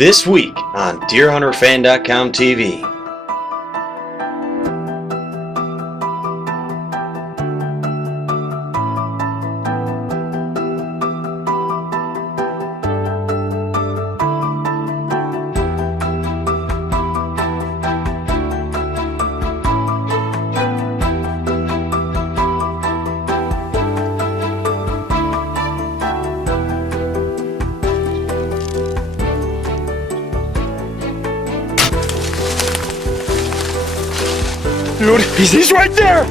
This week on DeerHunterFan.com TV. Dude, he's right there!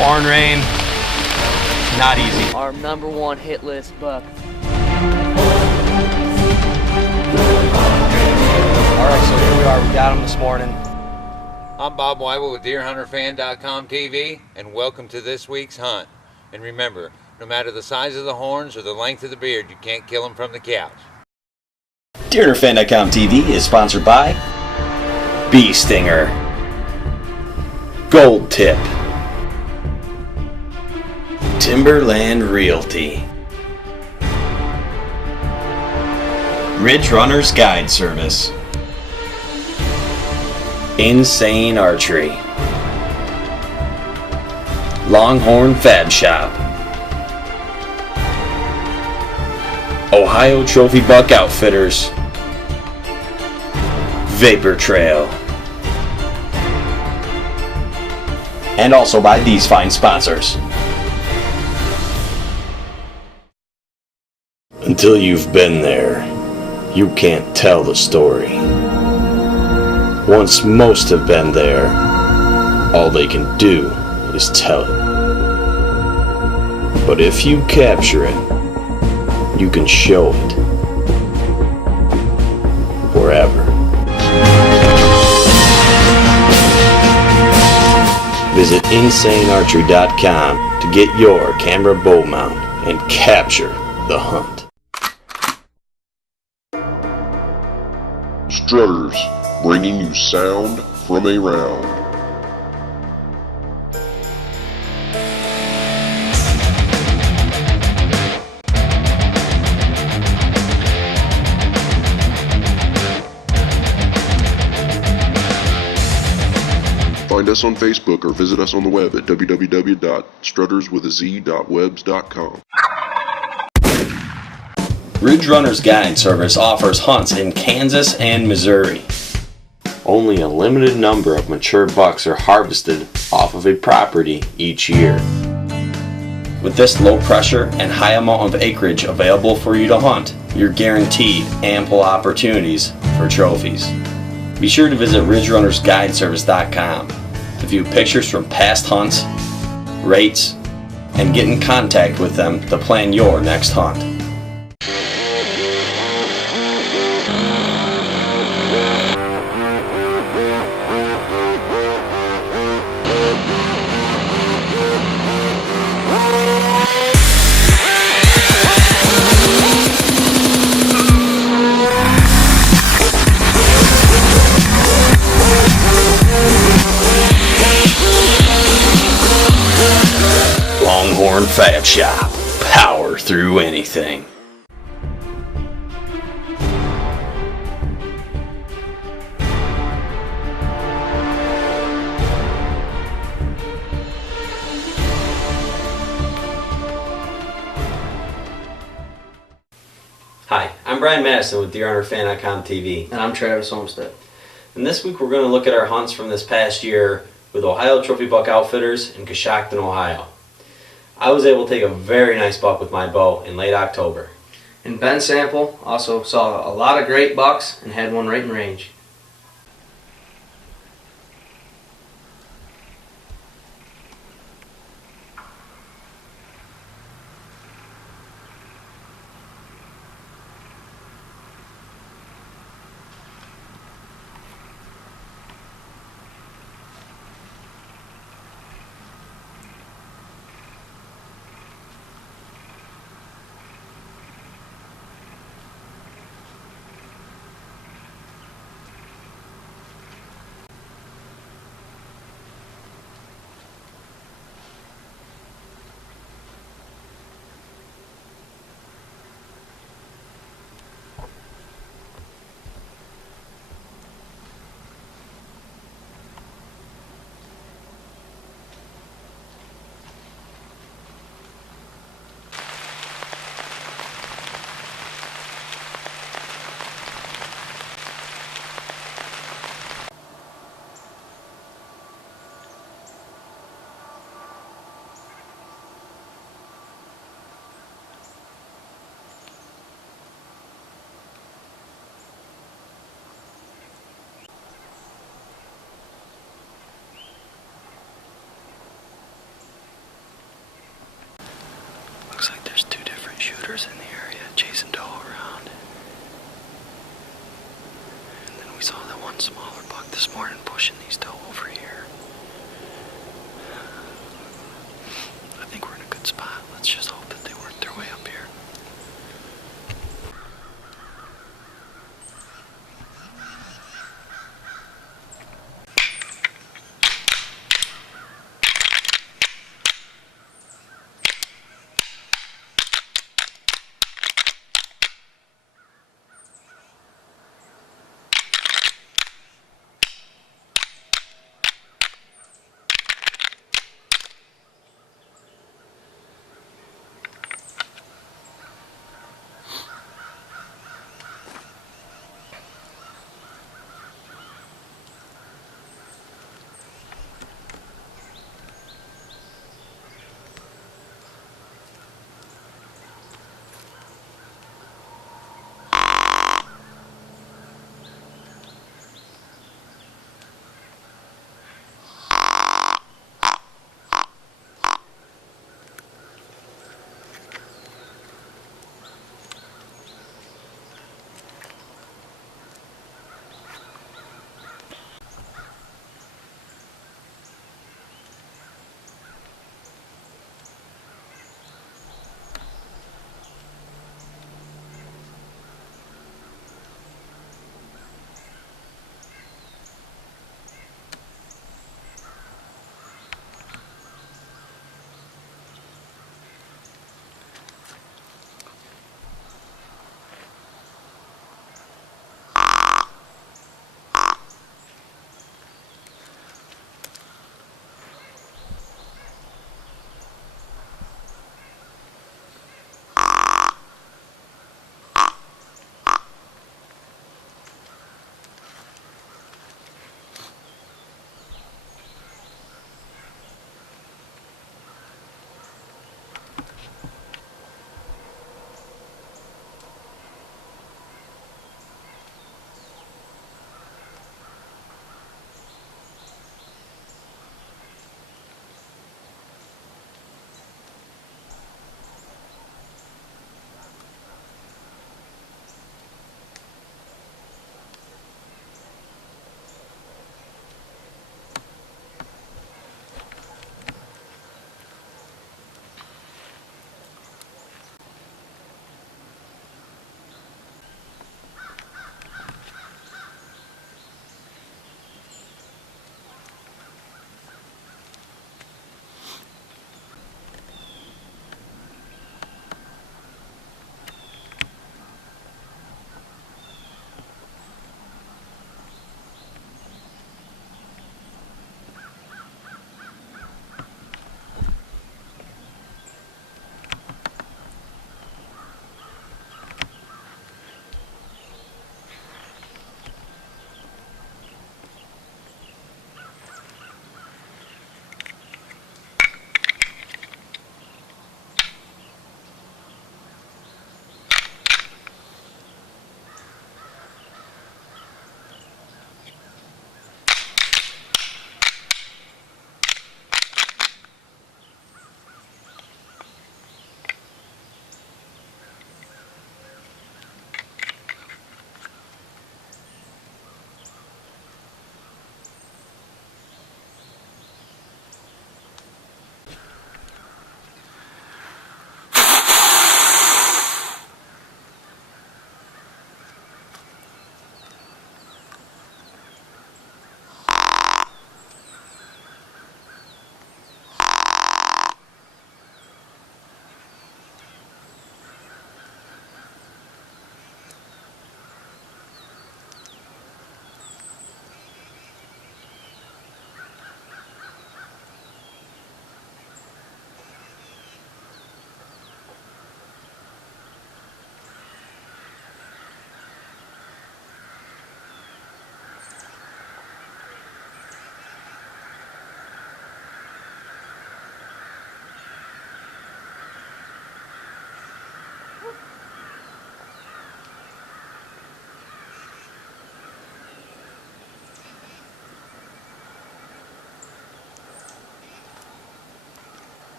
Horn rain, not easy. Our #1 hit list buck. Alright, so here we are, we got him this morning. I'm Bob Weibel with DeerHunterFan.com TV, and welcome to this week's hunt. And remember, no matter the size of the horns or the length of the beard, you can't kill them from the couch. DeerHunterFan.com TV is sponsored by Bee Stinger, Gold Tip, Timberland Realty, Ridge Runners Guide Service, Insane Archery, Longhorn Fab Shop, Ohio Trophy Buck Outfitters, Vapor Trail, and also by these fine sponsors. Until you've been there, you can't tell the story. Once most have been there, all they can do is tell it. But if you capture it, you can show it forever. Visit InsaneArchery.com to get your camera bow mount and capture the hunt. Strutters, bringing you sound from around. Find us on Facebook or visit us on the web at www.strutterswithaz.webs.com. Ridge Runners Guide Service offers hunts in Kansas and Missouri. Only a limited number of mature bucks are harvested off of a property each year. With this low pressure and high amount of acreage available for you to hunt, you're guaranteed ample opportunities for trophies. Be sure to visit RidgeRunnersGuideService.com to view pictures from past hunts, rates, and get in contact with them to plan your next hunt. Longhorn Fab Shop. Power through anything. Hi, I'm Brian Madison with DeerHunterFan.com TV. And I'm Travis Olmstead. And this week we're going to look at our hunts from this past year with Ohio Trophy Buck Outfitters in Coshocton, Ohio. I was able to take a very nice buck with my bow in late October. And Ben Sample also saw a lot of great bucks and had one right in range. Looks like there's two different shooters in the area chasing doe around. And then we saw that one smaller buck this morning pushing these doe over here. I think we're in a good spot. Let's just hope that they work their way up here.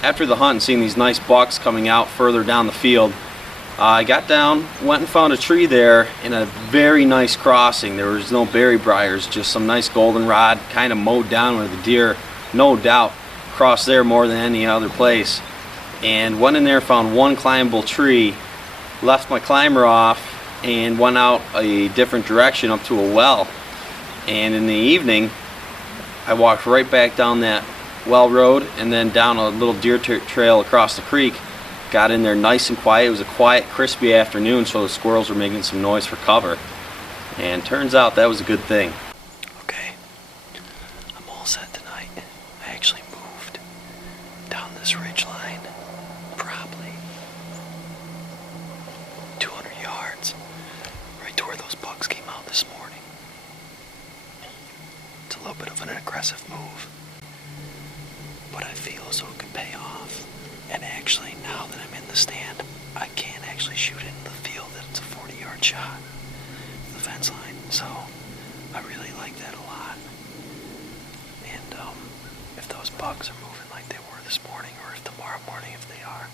After the hunt and seeing these nice bucks coming out further down the field, I got down, went and found a tree there in a very nice crossing. There was no berry briars, just some nice goldenrod, kind of mowed down where the deer, no doubt, crossed there more than any other place. And went in there, found one climbable tree, left my climber off, and went out a different direction up to a well. And in the evening, I walked right back down that well road and then down a little deer trail across the creek. Got in there nice and quiet. It was a quiet, crispy afternoon, so the squirrels were making some noise for cover. And turns out that was a good thing. Okay, I'm all set tonight. I actually moved down this ridge line, probably 200 yards, right to where those bucks came out this morning. It's a little bit of an aggressive move, but I feel as though it could pay off. And actually, now that I'm in the stand, I can actually shoot it in the field. It's a 40-yard shot, the fence line. So I really like that a lot. And if those bucks are moving like they were this morning, or if tomorrow morning if they are,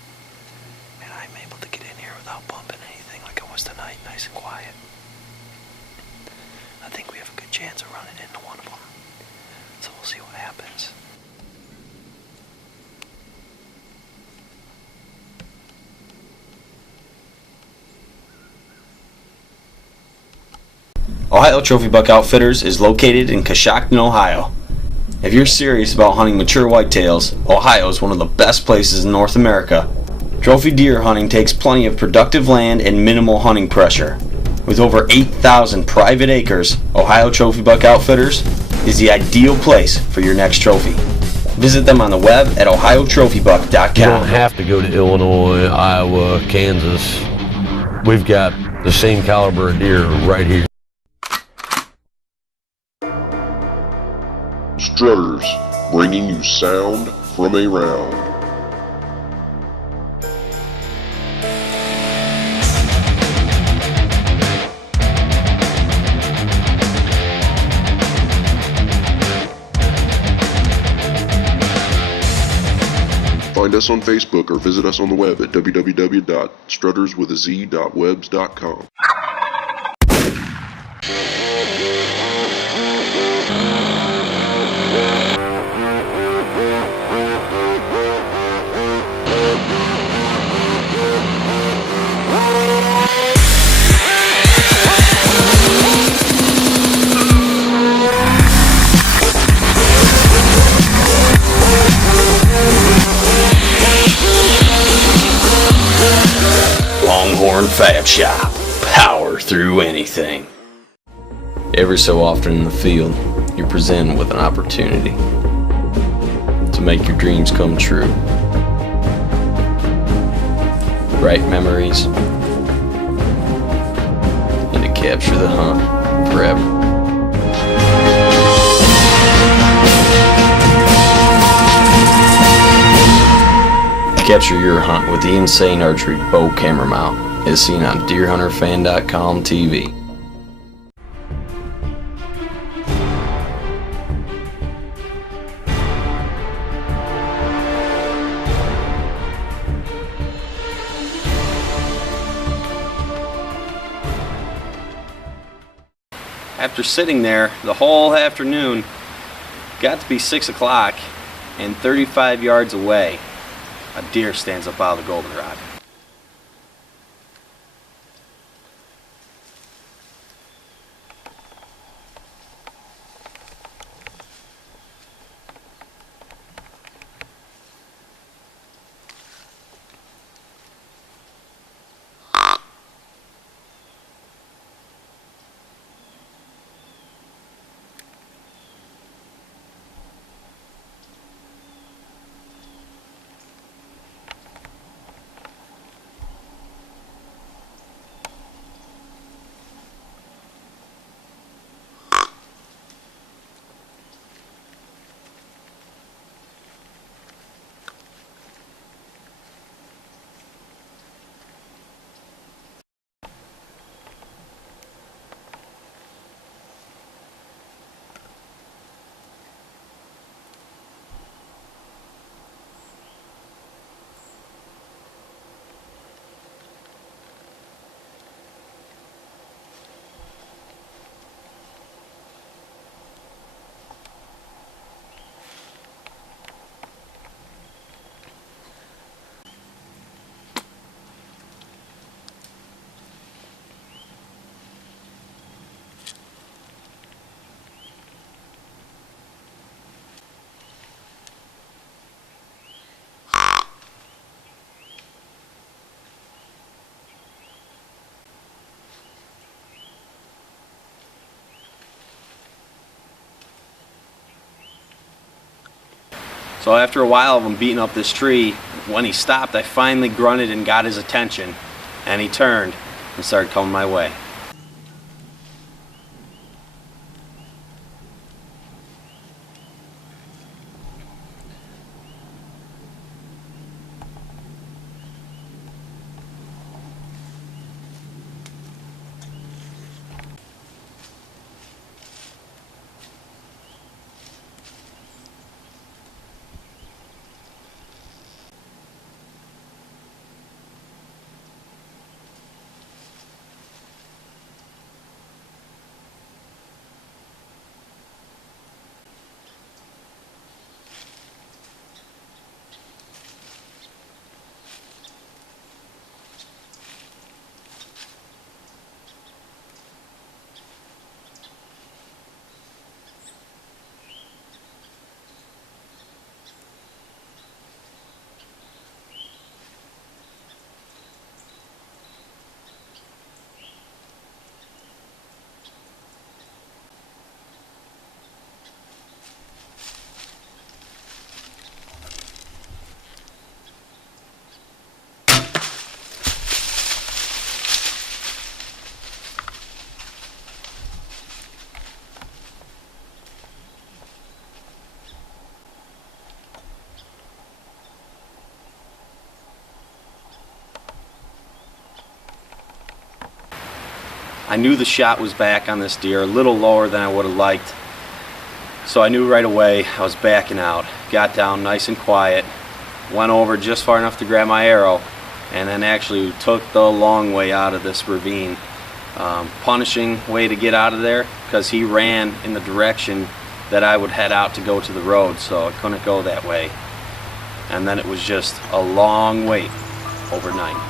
and I'm able to get in here without bumping anything like I was tonight, nice and quiet, I think we have a good chance of running into one of them. So we'll see what happens. Ohio Trophy Buck Outfitters is located in Coshocton, Ohio. If you're serious about hunting mature whitetails, Ohio is one of the best places in North America. Trophy deer hunting takes plenty of productive land and minimal hunting pressure. With over 8,000 private acres, Ohio Trophy Buck Outfitters is the ideal place for your next trophy. Visit them on the web at ohiotrophybuck.com. You don't have to go to Illinois, Iowa, Kansas. We've got the same caliber of deer right here. Strutters, bringing you sound from around. Find us on Facebook or visit us on the web at www.strutterswithaz.webs.com. Fab Shop. Power through anything. Every so often in the field, you're presented with an opportunity to make your dreams come true. Bright memories, and to capture the hunt forever. Capture your hunt with the insane archery bow camera mount, as seen on DeerHunterFan.com TV. After sitting there the whole afternoon, got to be 6 o'clock, and 35 yards away, a deer stands up out of the goldenrod. So after a while of him beating up this tree, when he stopped, I finally grunted and got his attention, and he turned and started coming my way. I knew the shot was back on this deer, a little lower than I would have liked. So I knew right away I was backing out. Got down nice and quiet, went over just far enough to grab my arrow, and then actually took the long way out of this ravine. Punishing way to get out of there, because he ran in the direction that I would head out to go to the road, so I couldn't go that way. And then it was just a long wait overnight.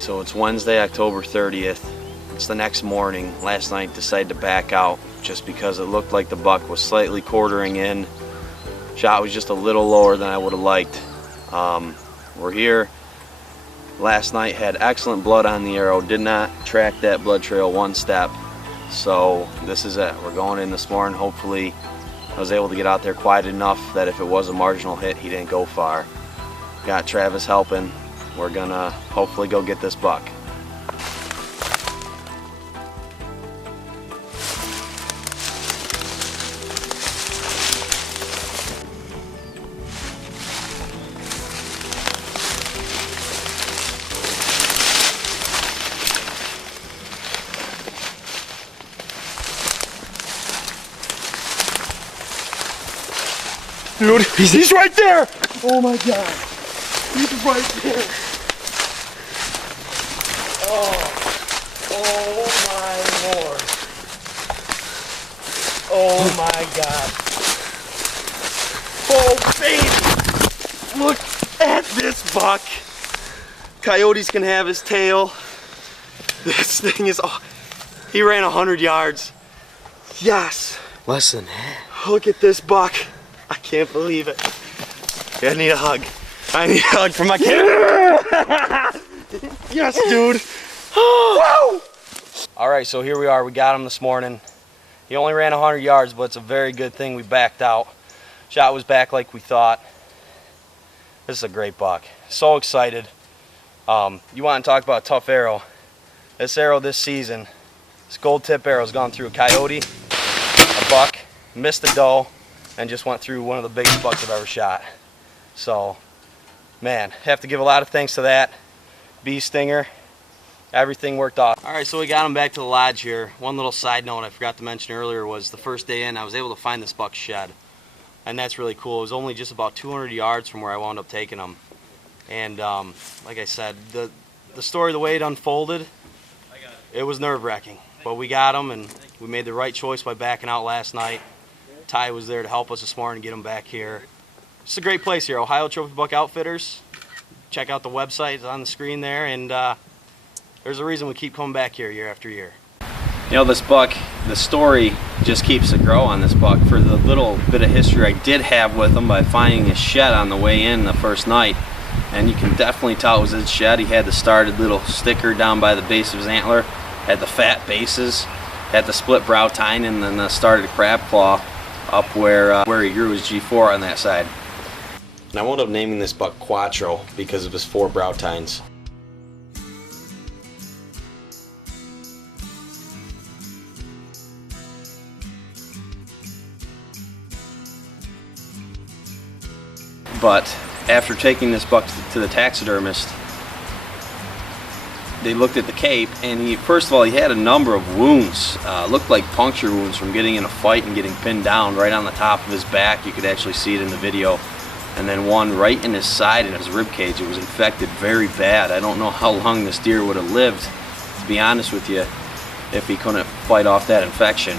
So it's Wednesday, October 30th. It's the next morning. Last night decided to back out just because it looked like the buck was slightly quartering in. Shot was just a little lower than I would have liked. We're here. Last night had excellent blood on the arrow. Did not track that blood trail one step. So this is it. We're going in this morning. Hopefully I was able to get out there quiet enough that if it was a marginal hit, he didn't go far. Got Travis helping. We're gonna hopefully go get this buck. Dude, he's right there! Oh my god. He's right there. Oh my lord. Oh my god. Oh baby! Look at this buck. Coyotes can have his tail. This thing is, oh, he ran 100 yards. Yes. Listen. Look at this buck. I can't believe it. I need a hug. I need a hug from my kid. Yes, dude. Whoa! Alright, so here we are. We got him this morning. He only ran 100 yards, but it's a very good thing we backed out. Shot was back like we thought. This is a great buck. So excited. You want to talk about a tough arrow. This arrow this season, this gold tip arrow has gone through a coyote, a buck, missed a doe, and just went through one of the biggest bucks I've ever shot. So, man, have to give a lot of thanks to that. Bee stinger, everything worked out. All right, so we got him back to the lodge here. One little side note I forgot to mention earlier was the first day in, I was able to find this buck's shed. And that's really cool. It was only just about 200 yards from where I wound up taking him. And like I said, the story, the way it unfolded, it was nerve-wracking. but we got them, and we made the right choice by backing out last night. Ty was there to help us this morning get them back here. It's a great place here, Ohio Trophy Buck Outfitters. Check out the website, it's on the screen there, and there's a reason we keep coming back here year after year. You know, this buck, the story just keeps to grow on this buck. For the little bit of history I did have with him by finding his shed on the way in the first night, and you can definitely tell it was his shed. He had the started little sticker down by the base of his antler, had the fat bases, had the split brow tine, and then the started crab claw up where he grew his G4 on that side. And I wound up naming this buck Quattro because of his 4 brow tines. But after taking this buck to the taxidermist, they looked at the cape, and first of all, he had a number of wounds. Looked like puncture wounds from getting in a fight and getting pinned down right on the top of his back. You could actually see it in the video. And then one right in his side, in his rib cage. It was infected very bad. I don't know how long this deer would have lived, to be honest with you, if he couldn't fight off that infection.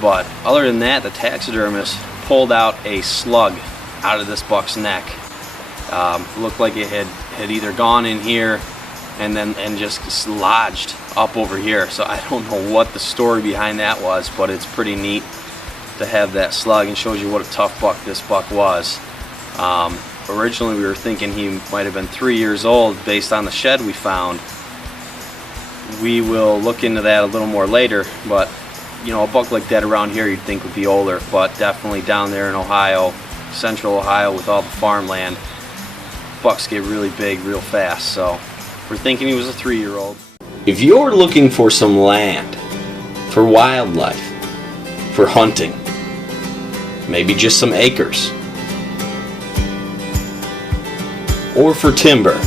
But other than that, the taxidermist pulled out a slug out of this buck's neck. Looked like it had either gone in here and just lodged up over here. So I don't know what the story behind that was, but it's pretty neat to have that slug, and shows you what a tough buck this buck was. Originally we were thinking he might have been 3 years old based on the shed we found. We will look into that a little more later, but you know, a buck like that around here you'd think would be older, but definitely down there in Ohio, central Ohio, with all the farmland, bucks get really big real fast. So we're thinking he was a 3-year-old. If you're looking for some land, for wildlife, for hunting, maybe just some acres, or for timber,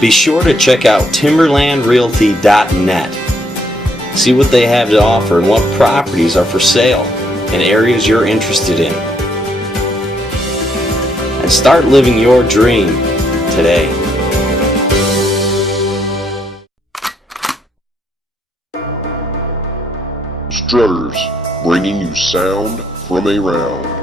be sure to check out timberlandrealty.net. See what they have to offer and what properties are for sale in areas you're interested in. And start living your dream today. Strutters, bringing you sound from around.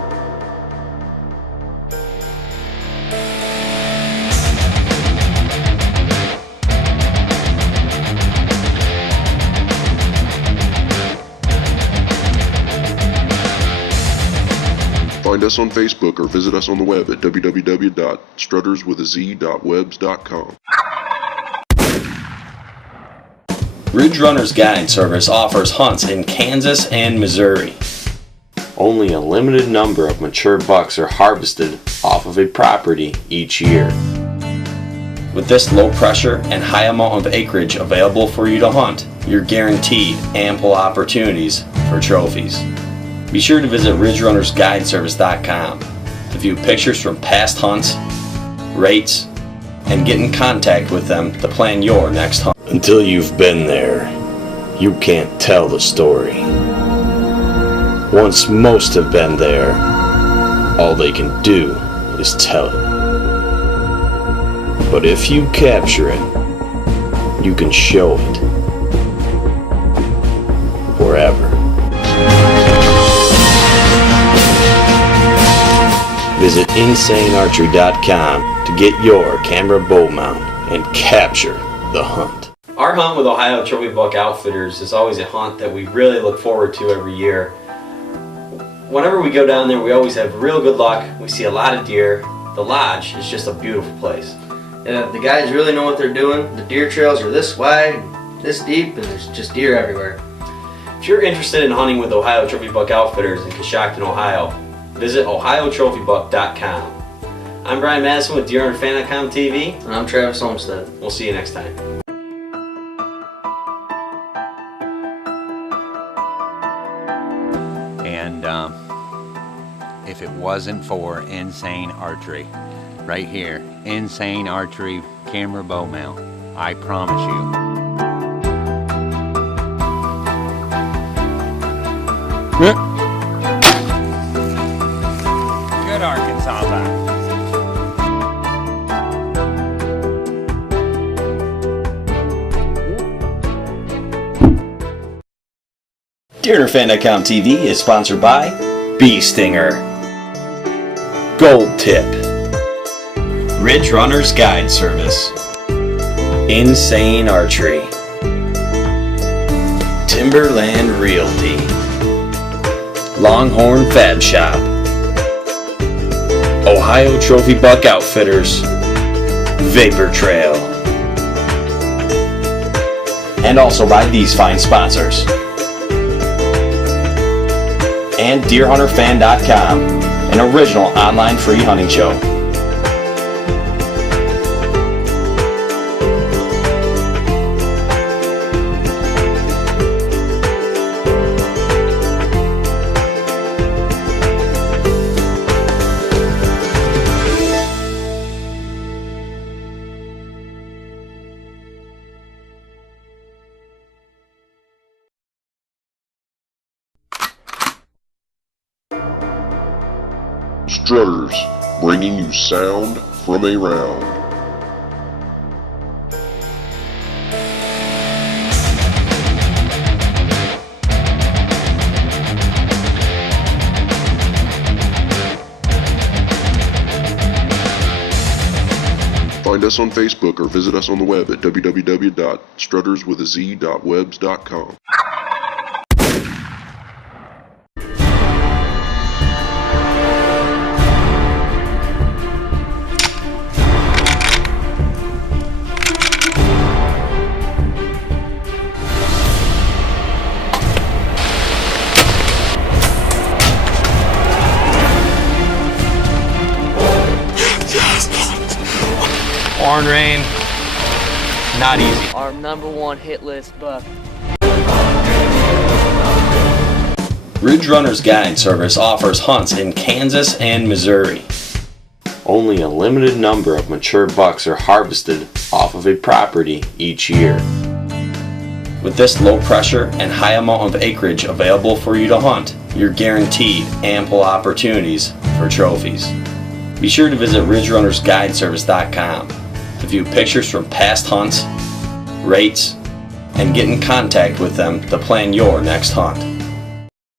Find us on Facebook or visit us on the web at www.strutterswithaz.webs.com. Ridge Runner's Guide Service offers hunts in Kansas and Missouri. Only a limited number of mature bucks are harvested off of a property each year. With this low pressure and high amount of acreage available for you to hunt, you're guaranteed ample opportunities for trophies. Be sure to visit RidgeRunnersGuideService.com to view pictures from past hunts, rates, and get in contact with them to plan your next hunt. Until you've been there, you can't tell the story. Once most have been there, all they can do is tell it. But if you capture it, you can show it forever. Visit InsaneArchery.com to get your camera bow mount and capture the hunt. Our hunt with Ohio Trophy Buck Outfitters is always a hunt that we really look forward to every year. Whenever we go down there, we always have real good luck. We see a lot of deer. The lodge is just a beautiful place. Yeah, the guys really know what they're doing. The deer trails are this wide, this deep, and there's just deer everywhere. If you're interested in hunting with Ohio Trophy Buck Outfitters in Coshocton, Ohio, visit OhioTrophyBuck.com. I'm Brian Madison with DeerHunterFanTV TV. And I'm Travis Olmstead. We'll see you next time. And if it wasn't for Insane Archery, right here, Insane Archery camera bow mount, I promise you. Good Arkansas back. DeerHunterFanTV TV is sponsored by Bee Stinger, Gold Tip, Ridge Runner's Guide Service, Insane Archery, Timberland Realty, Longhorn Fab Shop, Ohio Trophy Buck Outfitters, Vapor Trail, and also by these fine sponsors. And DeerHunterFan.com, an original online free hunting show. Strutters, bringing you sound from around. Find us on Facebook or visit us on the web at www.strutterswithaz.webs.com. Horn rain, not easy. Our #1 hit list buck. Ridge Runner's Guide Service offers hunts in Kansas and Missouri. Only a limited number of mature bucks are harvested off of a property each year. With this low pressure and high amount of acreage available for you to hunt, you're guaranteed ample opportunities for trophies. Be sure to visit RidgeRunnersGuideService.com to view pictures from past hunts, rates, and get in contact with them to plan your next hunt.